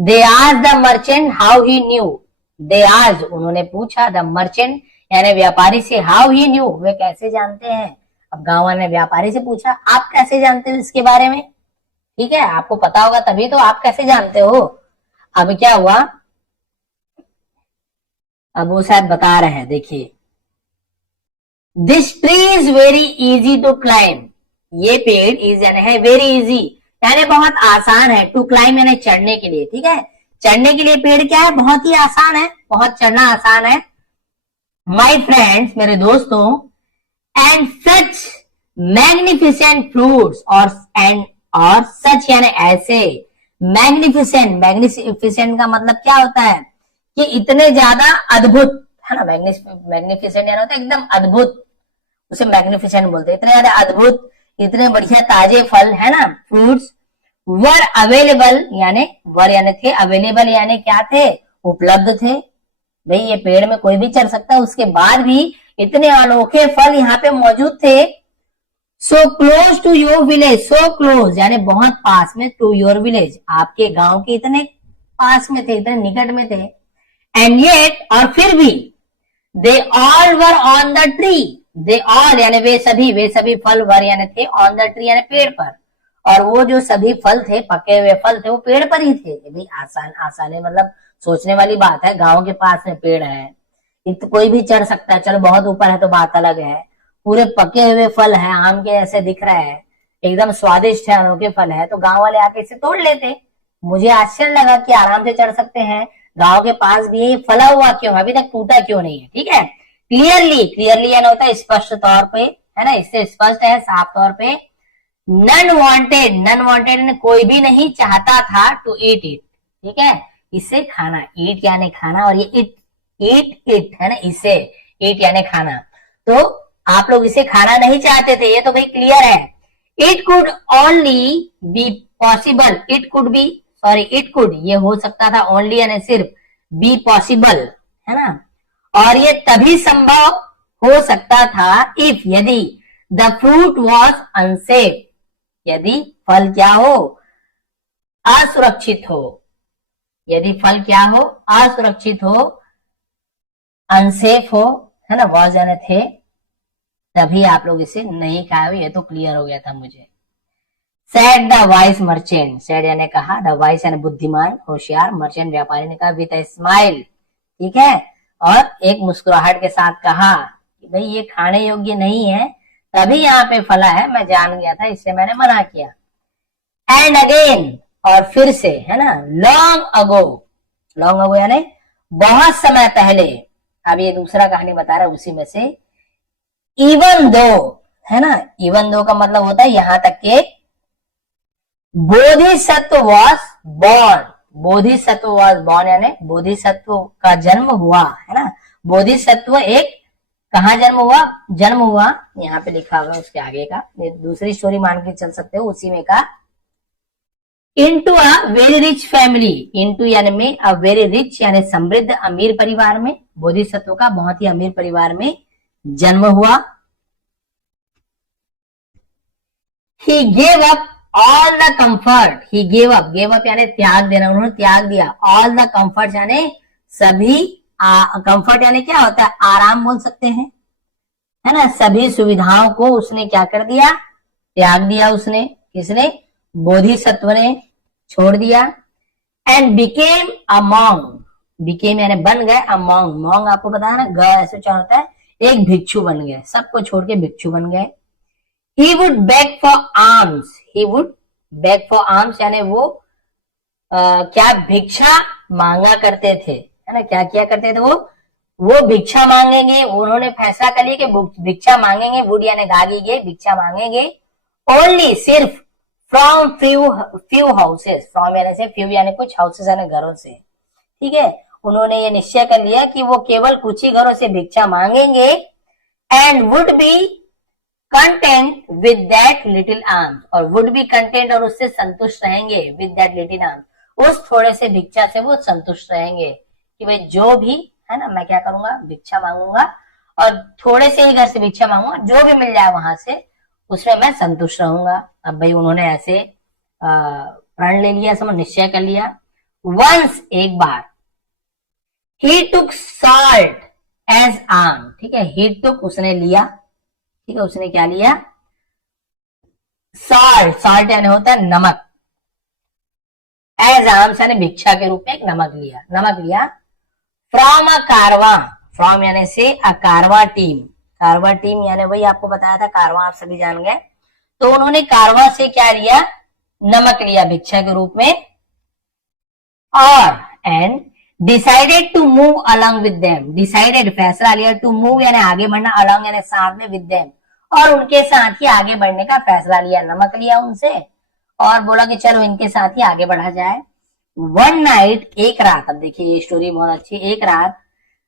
दे आज the merchant how he knew, they आज उन्होंने पूछा, द मर्चेंट यानी व्यापारी से, हाउ ही न्यू वे कैसे जानते हैं। अब गांव वाले ने व्यापारी से पूछा आप कैसे जानते हो इसके बारे में, ठीक है, आपको पता होगा तभी तो, आप कैसे जानते हो। अब क्या हुआ, अब वो शायद बता रहे हैं, देखिए, this tree is very easy to climb, ये पेड़ इज यानी है वेरी इजी यानी बहुत आसान है, टू क्लाइम यानी चढ़ने के लिए, ठीक है, चढ़ने के लिए पेड़ क्या है, बहुत ही आसान है, बहुत चढ़ना आसान है। माई फ्रेंड्स मेरे दोस्तों, एंड सच मैग्निफिसेंट फ्रूट्स और सच यानी ऐसे, मैग्निफिसेंट, मैग्निफिसेंट का मतलब क्या होता है कि इतने ज्यादा अद्भुत, है ना, मैग्निफिसेंट यानी होता है एकदम अद्भुत, उसे मैग्निफिसेंट बोलते हैं, इतने ज्यादा अद्भुत, इतने बढ़िया ताजे फल, है ना, फ्रूट्स वर अवेलेबल यानी वर यानी थे, अवेलेबल यानी क्या थे, उपलब्ध थे। भाई ये पेड़ में कोई भी चढ़ सकता है, उसके बाद भी इतने अनोखे फल यहाँ पे मौजूद थे। So close to your village, so close यानी बहुत पास में, टू योर विलेज आपके गांव के इतने पास में थे, इतने निकट में थे। एंड येट और फिर भी, they all were on the tree, they all यानी वे सभी फल वर यानी थे, ऑन द ट्री यानी पेड़ पर, और वो जो सभी फल थे, पके हुए फल थे, वो पेड़ पर ही थे। भाई आसान है, मतलब सोचने वाली बात है, गांव के पास में पेड़ है, तो कोई भी चढ़ सकता है, चलो बहुत ऊपर है तो बात अलग है, पूरे पके हुए फल है, आम के ऐसे दिख रहा है, एकदम स्वादिष्ट है, अनोखे फल है, तो गांव वाले आके इसे तोड़ लेते। मुझे आश्चर्य लगा कि आराम से चढ़ सकते हैं, गांव के पास भी ये फला हुआ क्यों, अभी तक टूटा क्यों नहीं है, ठीक है। क्लियरली यानी होता है स्पष्ट तौर पे, है ना, इससे स्पष्ट है, साफ तौर पे। नन वांटेड कोई भी नहीं चाहता था, टू ईट इट, ठीक है, इसे खाना, ईट यानी खाना, और ये इट है ना, इसे ईट यानी खाना, तो आप लोग इसे खाना नहीं चाहते थे, ये तो भाई क्लियर है। It could only be possible, it could ये हो सकता था, ओनली यानी सिर्फ, बी पॉसिबल है ना, और ये तभी संभव हो सकता था, इफ यदि, द फ्रूट वॉज अनसेफ, यदि फल क्या हो, असुरक्षित हो, यदि फल क्या हो, असुरक्षित हो, अनसेफ हो, है ना, वॉज यानी थे, तभी आप लोग इसे नहीं खाए, ये तो क्लियर हो गया था मुझे। Said the vice merchant, said यानी कहा, द वाइस यानी बुद्धिमान, होशियार, मर्चेंट व्यापारी ने कहा, विद अ स्माइल, ठीक है, और एक मुस्कुराहट के साथ कहा कि भाई ये खाने योग्य नहीं है, तभी यहाँ पे फला है, मैं जान गया था, इससे मैंने मना किया। एंड अगेन और फिर से, है ना, लॉन्ग अगो यानी बहुत समय पहले, अब ये दूसरा कहानी बता रहा है उसी में से। इवन दो, है ना, इवन दो का मतलब होता है यहां तक के, बोधिसत्व वॉज बॉर्न यानी बोधिसत्व का जन्म हुआ, है ना, बोधिसत्व एक कहा जन्म हुआ, यहाँ पे लिखा हुआ है उसके आगे का, दूसरी स्टोरी मान के चल सकते हो, उसी में का, into a very rich family, into यानी में, अ वेरी रिच यानी समृद्ध, अमीर परिवार में, बोधिसत्व का बहुत ही अमीर परिवार में जन्म हुआ। He gave up all the comfort, he gave up यानी त्याग देना, उन्होंने त्याग दिया, all the comfort यानी सभी, कंफर्ट यानी क्या होता है, आराम बोल सकते हैं, है ना, सभी सुविधाओं को उसने क्या कर दिया, त्याग दिया उसने, किसने, बोधिसत्व ने छोड़ दिया। एंड बिकेम अ मॉन्ग, बिकेम यानी बन गए, अ मॉन्ग आपको पता है ना, ग ऐसे क्या होता है, एक भिक्षु बन गए, सबको छोड़ के भिक्षु बन गए। He would beg for alms यानी वो क्या भिक्षा मांगा करते थे, है ना, क्या किया करते थे, वो भिक्षा मांगेंगे, उन्होंने फैसला कर लिया कि भिक्षा मांगेंगे, वुड यानी दागेंगे, भिक्षा मांगेंगे, ओनली सिर्फ, फ्रॉम फ्यू हाउसेस, फ्रॉम यानी से, फ्यू यानी कुछ, हाउसेस यानी घरों से, ठीक है, उन्होंने ये निश्चय कर लिया कि वो केवल कुछ ही घरों से भिक्षा मांगेंगे। And would be content with that little arms, और वुड बी कंटेंट और उससे संतुष्ट रहेंगे, विद दैट लिटिल आर्म्स, उस थोड़े से भिक्षा से वो संतुष्ट रहेंगे, कि भाई जो भी है ना, मैं क्या करूंगा, भिक्षा मांगूंगा, और थोड़े से ही घर से भिक्षा मांगूंगा, जो भी मिल जाए वहां से उसमें मैं संतुष्ट रहूंगा। अब भाई उन्होंने ऐसे प्रण ले लिया, समझ, निश्चय कर लिया, वंस एक बार, ही टुक सॉल्ट एज आम, ठीक है, ही टुक उसने लिया, ठीक है, उसने क्या लिया, सॉल्ट, सॉल्ट यानी होता है नमक, एज आर्म्स यानी भिक्षा के रूप में एक नमक लिया, नमक लिया, फ्रॉम अ कारवा, फ्रॉम यानी से, अ कारवा टीम, कारवा टीम यानी वही आपको बताया था कारवा, आप सभी जान गए, तो उन्होंने कारवा से क्या लिया, नमक लिया भिक्षा के रूप में, और and decided to move along with them, decided फैसला लिया, टू मूव यानी आगे बढ़ना, अलॉन्ग यानी साथ में, विद देम और उनके साथ ही आगे बढ़ने का फैसला लिया, नमक लिया उनसे और बोला कि चलो इनके साथ ही आगे बढ़ा जाए। वन नाइट, एक रात, अब देखिए ये स्टोरी बहुत अच्छी, एक रात,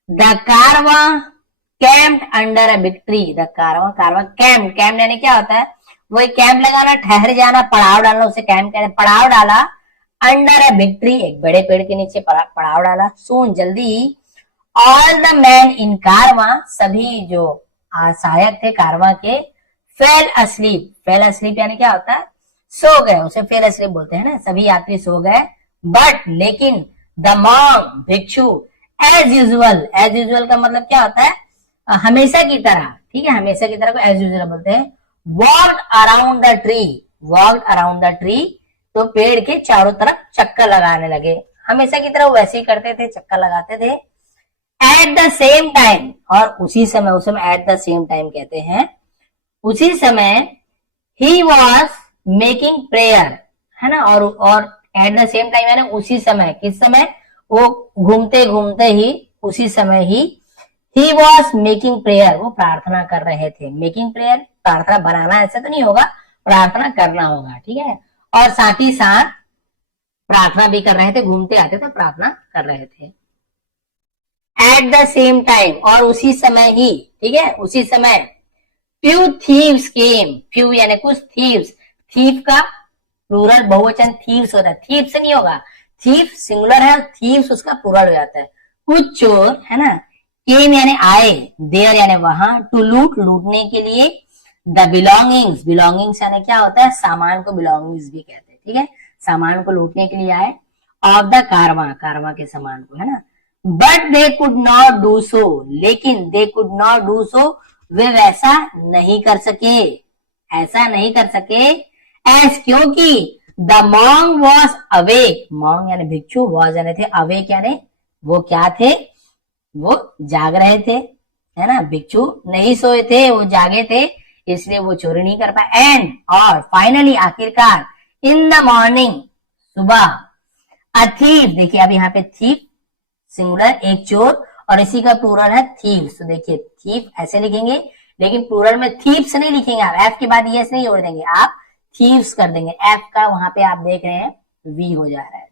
the caravan camped under a big tree, the caravan, caravan camp, camp यानी क्या होता है, वही कैंप लगाना, ठहर जाना, पड़ाव डालना, उसे कैंप कहते हैं, पड़ाव डाला, अंडर अ बिग ट्री, एक बड़े पेड़ के नीचे पड़ाव डाला, सून जल्दी ही, ऑल द मैन इन कारवा, सभी जो सहायक थे कारवा के, फेल अस्लीप, फेल अस्लीप यानी क्या होता है, सो गए, उसे फेल अस्लीप बोलते हैं ना, सभी यात्री सो गए, बट लेकिन द मॉन्क भिक्षु एज यूजुअल, एज यूजुअल का मतलब क्या होता है, हमेशा की तरह, ठीक है, हमेशा की तरह को एज यूजुअल बोलते हैं, walked around the tree, walked around the tree, तो पेड़ के चारों तरफ चक्कर लगाने लगे, हमेशा की तरह वैसे ही करते थे, चक्कर लगाते थे, एट द सेम टाइम, और उसी समय, उस समय एट द सेम टाइम कहते हैं, उसी समय ही वॉज मेकिंग प्रेयर, है ना, और एट द सेम टाइम यानी उसी समय, किस समय, वो घूमते घूमते ही, उसी समय ही वॉज मेकिंग प्रेयर, वो प्रार्थना कर रहे थे, मेकिंग प्रेयर, प्रार्थना बनाना ऐसा तो नहीं होगा, प्रार्थना करना होगा, ठीक है, और साथ ही साथ प्रार्थना भी कर रहे थे, घूमते आते तो प्रार्थना कर रहे थे, एट द सेम टाइम, और उसी समय ही, ठीक है, उसी समय, फ्यू थीव्स केम, फ्यू यानी कुछ, थीव्स, थीव का प्लूरल बहुवचन थीव्स होता है, थीव से नहीं होगा, थीव सिंगुलर है, थीव्स उसका प्लूरल हो जाता है, कुछ चोर, है ना, केम यानी आए, देयर यानी वहां, टू लूट, लूटने के लिए, द बिलोंगिंग्स, बिलोंगिंग्स यानी क्या होता है, सामान को बिलोंगिंग्स भी कहते हैं, ठीक है, सामान को लूटने के लिए आए, ऑफ द कारवा, कारवा के सामान को, है ना, but they could not do so, लेकिन they could not do so, वे वैसा नहीं कर सके, ऐसा नहीं कर सके, एस क्योंकि द मॉन्ग वॉज अवेक, मॉन्ग यानी भिक्षु, वॉज यानी थे, अवेक यानी वो क्या थे, वो जाग रहे थे, है ना, भिक्षु नहीं सोए थे, वो जागे थे, इसलिए वो चोरी नहीं कर पाए, एंड और फाइनली आखिरकार, इन द मॉर्निंग, सुबह, अ थीफ, देखिए अब यहाँ पे थीफ सिंगुलर, एक चोर, और इसी का प्लूरल है थीव्स, तो देखिए थीफ ऐसे लिखेंगे, लेकिन प्लूरल में थीव्स नहीं लिखेंगे आप, एफ के बाद यस नहीं जोड़ देंगे, आप थीव्स कर देंगे, एफ का वहां पे आप देख रहे हैं वी हो जा रहा है,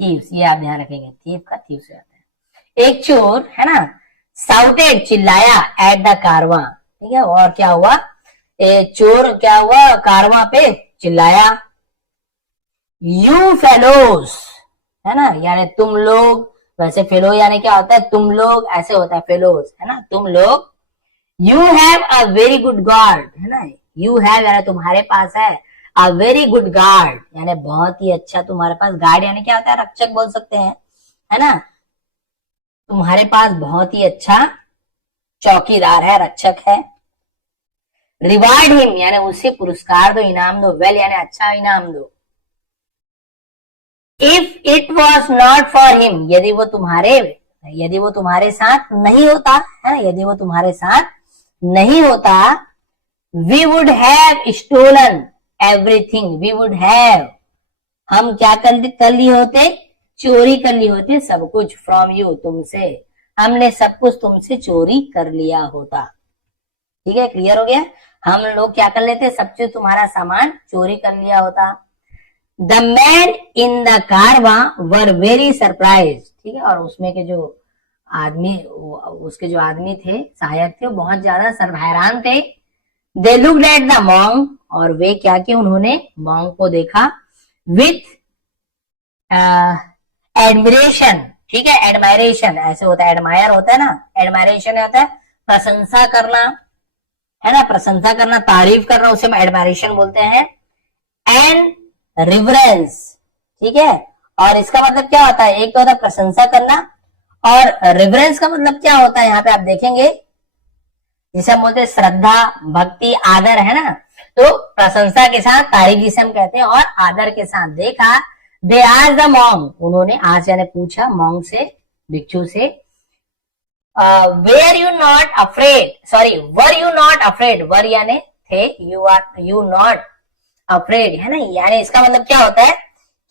थीव्स, ये आप ध्यान रखेंगे, थीफ का थीव्स हो जाता है, एक चोर, है ना, साउटेड चिल्लाया, एट द कारवा, ठीक है, और क्या हुआ, चोर क्या हुआ, कारवा पे चिल्लाया, यू फेलोज, है ना, यानी तुम लोग, वैसे फेलो यानी क्या होता है, तुम लोग, ऐसे होता है फेलोज, है ना, तुम लोग, you have a very good guard, है ना, यू हैव यानी तुम्हारे पास है, अ वेरी गुड गार्ड यानी बहुत ही अच्छा तुम्हारे पास, गार्ड यानी क्या होता है, रक्षक बोल सकते हैं, है ना, तुम्हारे पास बहुत ही अच्छा चौकीदार है, रक्षक है, रिवार्ड हिम यानी उसे पुरस्कार दो, इनाम दो, वेल यानी अच्छा इनाम दो, if it was not for him, यदि वो तुम्हारे साथ नहीं होता, है, यदि वो तुम्हारे साथ नहीं होता, we would have stolen everything, we would have, हम क्या कर लिए होते, चोरी कर ली होती सब कुछ, फ्रॉम यू, तुमसे, हमने सब कुछ तुमसे चोरी कर लिया होता, ठीक है, क्लियर हो गया, हम लोग क्या कर लेते, सब चीज तुम्हारा सामान चोरी कर लिया होता, द मैन इन द कारवा वर वेरी सरप्राइज, ठीक है, और उसमें के जो आदमी, उसके जो आदमी थे, सहायक थे, वो बहुत ज्यादा हैरान थे, they looked at the monk, और वे क्या किए, उन्होंने मॉन्क को देखा, विथ एडमिरेशन, ठीक है, एडमायरेशन ऐसे होता है, एडमायर होता है ना, एडमायरेशन होता है प्रशंसा करना, है ना, प्रशंसा करना, तारीफ करना, उसे हम एडमायरेशन बोलते हैं, एंड रिवरेंस, ठीक है, और इसका मतलब क्या होता है, एक तो होता है प्रशंसा करना, और रिवरेंस का मतलब क्या होता है यहाँ पे आप देखेंगे, जिसे हम बोलते हैं श्रद्धा, भक्ति, आदर, है ना। तो प्रशंसा के साथ तारीफ जिसे हम कहते हैं, और आदर के साथ देखा, दे आज द मॉन्ग, उन्होंने आज यानी पूछा मॉन्ग से, भिक्षु से, were you not afraid, sorry were you not afraid, were यानी थे, यू नॉट अफ्रेड, है ना। यानी इसका मतलब क्या होता है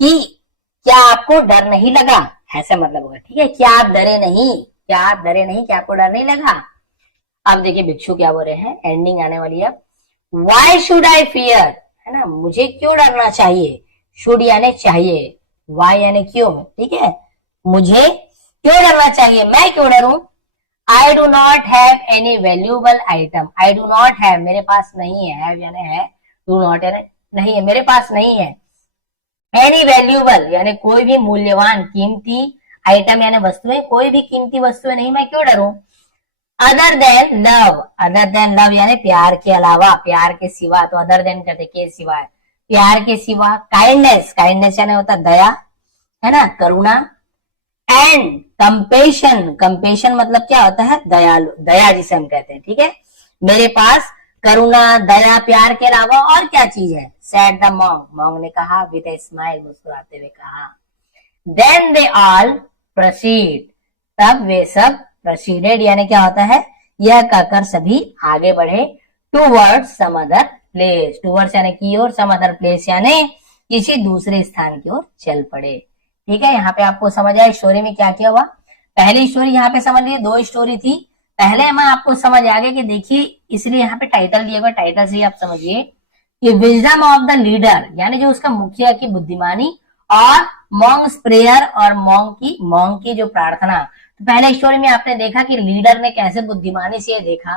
कि क्या आपको डर नहीं लगा, ऐसा मतलब होगा, ठीक है। क्या आप डरे नहीं, क्या आप डरे नहीं, क्या आपको डर नहीं लगा। अब देखिए भिक्षु क्या बोल रहे हैं, एंडिंग आने वाली है। वाई शुड आई फियर, है ना, मुझे क्यों डरना चाहिए, शुड यानी चाहिए, वाई यानी क्यों, ठीक है, मुझे क्यों डरना चाहिए, मैं क्यों डरूं। I do not have any valuable item, I do not have, मेरे पास नहीं है, हैव यानी है, डू नॉट यानी नहीं है, मेरे पास नहीं है, एनी वैल्यूएबल यानी कोई भी मूल्यवान, कीमती, आइटम यानी वस्तुएं, कोई भी कीमती वस्तुएं नहीं, मैं क्यों डरूं। Other than love, other than love यानी प्यार के अलावा, प्यार के सिवा, तो अदर देन कहते के सिवा, प्यार के सिवा। काइंडनेस, काइंडनेस यानी होता दया, है ना, करुणा। एंड कंपेशन, कंपेशन मतलब क्या होता है, दयालु, दया जिसे हम कहते हैं, ठीक है। मेरे पास करुणा, दया, प्यार के अलावा और क्या चीज है, सेड द मॉन्ग, मॉन्ग ने कहा, विद ए स्माइल, मुस्कुराते हुए कहा। देन दे ऑल प्रोसीड, तब वे सब प्रोसीडेड यानी क्या होता है, यह कहकर सभी आगे बढ़े, towards some other place, towards यानी की ओर, सम अदर प्लेस यानी किसी दूसरे स्थान की ओर चल पड़े, ठीक है। यहाँ पे आपको समझ आया स्टोरी में क्या क्या हुआ। पहली स्टोरी यहाँ पे समझ लीजिए, दो स्टोरी थी, पहले में आपको समझ आ गया कि देखिए, इसलिए यहाँ पे टाइटल दिया हुआ, टाइटल से ही आप समझिए कि विजडम ऑफ द लीडर, यानी जो उसका मुखिया की बुद्धिमानी, और मॉन्ग्स प्रेयर, और मॉन्ग की जो प्रार्थना। तो पहले स्टोरी में आपने देखा कि लीडर ने कैसे बुद्धिमानी से देखा,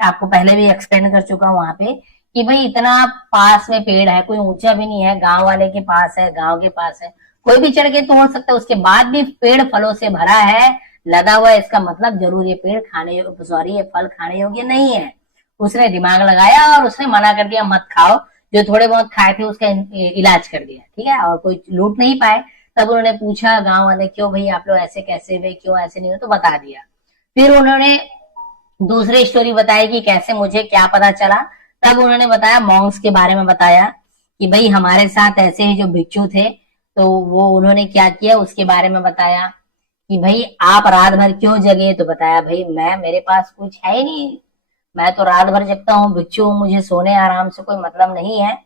आपको पहले भी एक्सप्लेन कर चुका हूं वहां पे, कि भाई इतना पास में पेड़ है, कोई ऊंचा भी नहीं है, गांव वाले के पास है, गांव के पास है, कोई भी चढ़ के तोड़ सकता है, उसके बाद भी पेड़ फलों से भरा है, लदा हुआ है, इसका मतलब जरूर ये पेड़ खाने, सॉरी ये फल खाने योग्य नहीं है। उसने दिमाग लगाया और उसने मना कर दिया मत खाओ, जो थोड़े बहुत खाए थे उसका इलाज कर दिया, ठीक है, और कोई लूट नहीं पाए। तब उन्होंने पूछा गांव वाले, क्यों भाई आप लोग ऐसे कैसे हुए, क्यों ऐसे नहीं हो, तो बता दिया। फिर उन्होंने दूसरी स्टोरी बताई कि कैसे मुझे क्या पता चला, तब उन्होंने बताया मॉन्क्स के बारे में, बताया कि भाई हमारे साथ ऐसे ही जो भिक्षु थे, तो वो उन्होंने क्या किया उसके बारे में बताया, कि भाई आप रात भर क्यों जगे, तो बताया भाई मेरे पास कुछ है ही नहीं, मैं तो रात भर जगता हूँ, भिक्षु हूँ, मुझे सोने आराम से कोई मतलब नहीं है,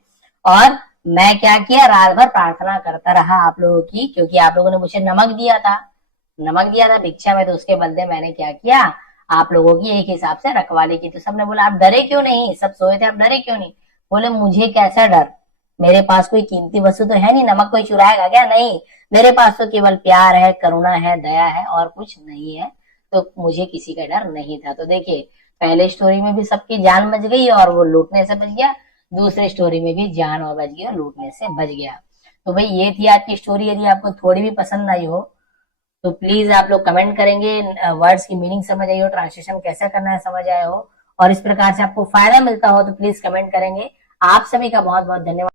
और मैं क्या किया, रात भर प्रार्थना करता रहा आप लोगों की, क्योंकि आप लोगों ने मुझे नमक दिया था भिक्षा में, तो उसके बदले मैंने क्या किया, आप लोगों की एक हिसाब से रखवाली की। तो सबने बोला आप डरे क्यों नहीं, सब सोए थे, आप डरे क्यों नहीं। बोले मुझे कैसा डर, मेरे पास कोई कीमती वस्तु तो है नहीं, नमक कोई चुराएगा क्या, नहीं, मेरे पास तो केवल प्यार है, करुणा है, दया है, और कुछ नहीं है, तो मुझे किसी का डर नहीं था। तो देखिए पहले स्टोरी में भी सबकी जान बच गई और वो लूटने से बच गया, दूसरे स्टोरी में भी जान और बच गई और लूटने से बच गया। तो भाई ये थी आज की स्टोरी। यदि आपको थोड़ी भी पसंद आई हो तो प्लीज आप लोग कमेंट करेंगे, वर्ड्स की मीनिंग समझ आई हो, ट्रांसलेशन कैसा करना है समझ आए हो, और इस प्रकार से आपको फायदा मिलता हो तो प्लीज कमेंट करेंगे। आप सभी का बहुत बहुत धन्यवाद।